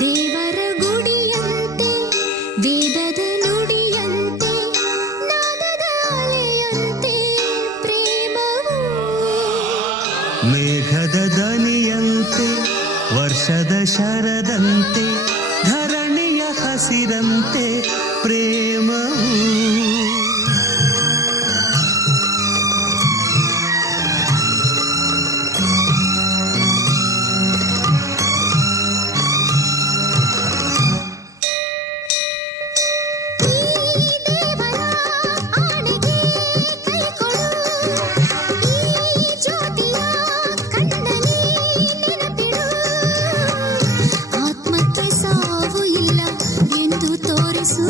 ದೇವರ ಗುಡಿಯಂತೆ ವೇದದ ನುಡಿಯಂತೆ ನಾದದ ಅಲೆಯಂತೆ ಪ್ರೇಮವು ಮೇಘದ ದನಿಯಂತೆ ವರ್ಷದ ಶರದಂತೆ ಧರಣಿಯ ಹಸಿರಂತೆ ಪ್ರೇಮವು ಆತ್ಮಕ್ಕೆ ಸಾವು ಇಲ್ಲ ಎಂದು ತೋರಿಸು